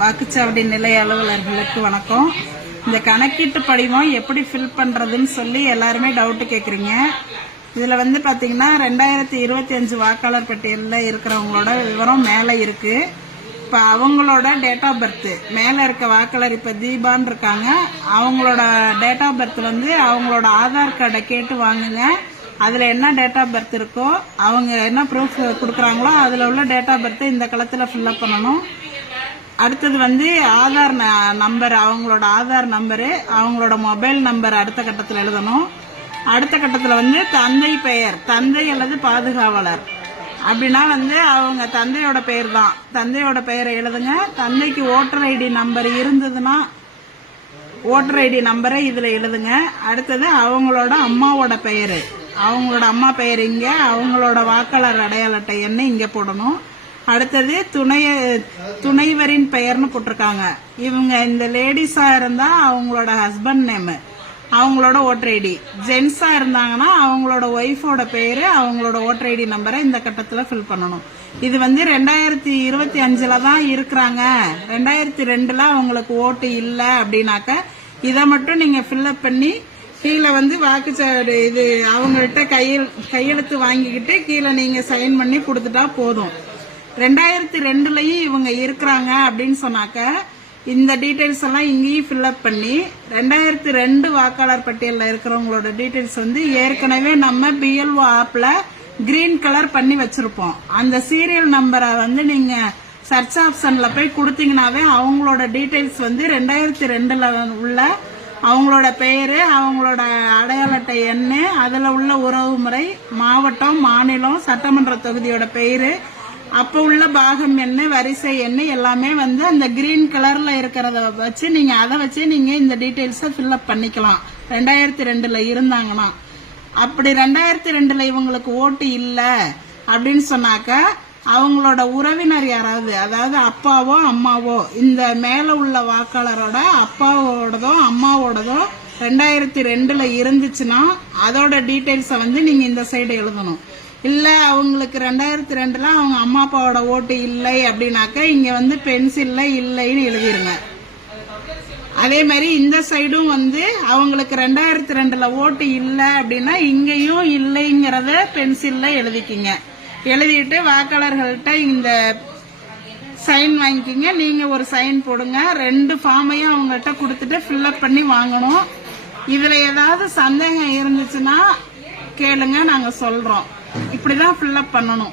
வாக்குச்சாவடி நிலைய அலுவலர்களுக்கு வணக்கம். இந்த கணக்கீட்டு படிவம் எப்படி ஃபில் பண்றதுன்னு சொல்லி எல்லாருமே டவுட் கேக்குறீங்க. இதுல பாத்தீங்கன்னா 2025 வாக்காளர் பட்டியலில் இருக்கிறவங்களோட விவரம் மேல இருக்கு. இப்ப அவங்களோட டேட் ஆஃப் பர்த் மேல இருக்க வாக்காளர் இப்ப தீபான் இருக்காங்க. அவங்களோட டேட் ஆஃப் பர்த் அவங்களோட ஆதார் கார்டை கேட்டு வாங்குங்க. அதுல என்ன டேட் ஆஃப் பர்த் இருக்கோ அவங்க என்ன ப்ரூஃப் கொடுக்குறாங்களோ அதுல உள்ள டேட் ஆஃப் பர்த் இந்த களத்துல ஃபில்அப் பண்ணணும். அடுத்தது ஆதார் நம்பர், அவங்களோட ஆதார் நம்பரு, அவங்களோட மொபைல் நம்பர் அடுத்த கட்டத்தில் எழுதணும். அடுத்த கட்டத்தில் தந்தை பெயர், தந்தை அல்லது பாதுகாவலர் அப்படின்னா அவங்க தந்தையோட பெயர் தான். தந்தையோட பெயரை எழுதுங்க. தந்தைக்கு ஓட்டர் ஐடி நம்பர் இருந்ததுன்னா ஓட்டர் ஐடி நம்பரை இதுல எழுதுங்க. அடுத்தது அவங்களோட அம்மாவோட பெயரு, அவங்களோட அம்மா பெயர் இங்க, அவங்களோட வாக்காளர் அடையாள அட்டை எண்ணை இங்க போடணும். அடுத்தது துணைவரின் பெயர்னு போட்டிருக்காங்க. இவங்க இந்த லேடிஸா இருந்தா அவங்களோட ஹஸ்பண்ட் நேம், அவங்களோட ஓட்டர் ஐடி. ஜென்ஸா இருந்தாங்கன்னா அவங்களோட ஒய்ஃபோட பேரு, அவங்களோட ஓட்டர் ஐடி நம்பரை இந்த கட்டத்துல ஃபில் பண்ணணும். இது 2025 தான் இருக்கிறாங்க. 2002 அவங்களுக்கு ஓட்டு இல்ல அப்படின்னாக்க இதை மட்டும் நீங்க ஃபில்அப் பண்ணி கீழே வாக்குச்சாவடி இது அவங்கள்ட்ட கையெழுத்து வாங்கிக்கிட்டு கீழே நீங்க சைன் பண்ணி கொடுத்துட்டா போதும். 2002லயும் இவங்க இருக்கிறாங்க அப்படின்னு சொன்னாக்க இந்த டீடைல்ஸ் எல்லாம் இங்கேயும் ஃபில்அப் பண்ணி 2002 வாக்காளர் பட்டியலில் இருக்கிறவங்களோட டீடைல்ஸ் ஏற்கனவே நம்ம பிஎல்ஓ ஆப்ல கிரீன் கலர் பண்ணி வச்சிருப்போம். அந்த சீரியல் நம்பரை நீங்க சர்ச் ஆப்ஷன்ல போய் கொடுத்தீங்கன்னாவே அவங்களோட டீடைல்ஸ் 2002ல உள்ள அவங்களோட பெயரு, அவங்களோட அடையாள அட்டை எண்ணு, அதுல உள்ள உறவு முறை, மாவட்டம், மாநிலம், சட்டமன்ற தொகுதியோட பெயரு, அப்ப உள்ள பாகம் எண்ணு, வரிசை எண்ணு எல்லாமே அந்த கிரீன் கலர்ல இருக்கிறத வச்சு நீங்க அதை வச்சு நீங்க இந்த டீடைல்ஸ ஃபில்அப் பண்ணிக்கலாம். 2002ல இருந்தாங்கன்னா. அப்படி 2002ல இவங்களுக்கு ஓட்டு இல்ல அப்படின்னு சொன்னாக்க அவங்களோட உறவினர் யாராவது, அதாவது அப்பாவோ அம்மாவோ, இந்த மேல உள்ள வாக்காளரோட அப்பாவோடதோ அம்மாவோடதோ 2002ல இருந்துச்சுன்னா அதோட டீடைல்ஸ நீங்க இந்த சைடு எழுதணும். இல்ல அவங்களுக்கு 2002ல அவங்க அம்மா அப்பாவோட ஓட்டு இல்லை அப்படின்னாக்க இங்க பென்சில்ல இல்லைன்னு எழுதிருங்க. அதே மாதிரி இந்த சைடும் அவங்களுக்கு 2002ல ஓட்டு இல்லை அப்படின்னா இங்கேயும் இல்லைங்கிறத பென்சில்ல எழுதிக்கிங்க. எழுதிட்டு வாக்காளர்கள்ட்ட இந்த சைன் வாங்கிக்கிங்க. நீங்க ஒரு சைன் போடுங்க. 2 ஃபார்மையும் அவங்கள்ட்ட கொடுத்துட்டு ஃபில்அப் பண்ணி வாங்கணும். இதுல ஏதாவது சந்தேகம் இருந்துச்சுன்னா கேளுங்க, நாங்க சொல்றோம். இப்படிதான் ஃபில்அப் பண்ணணும்.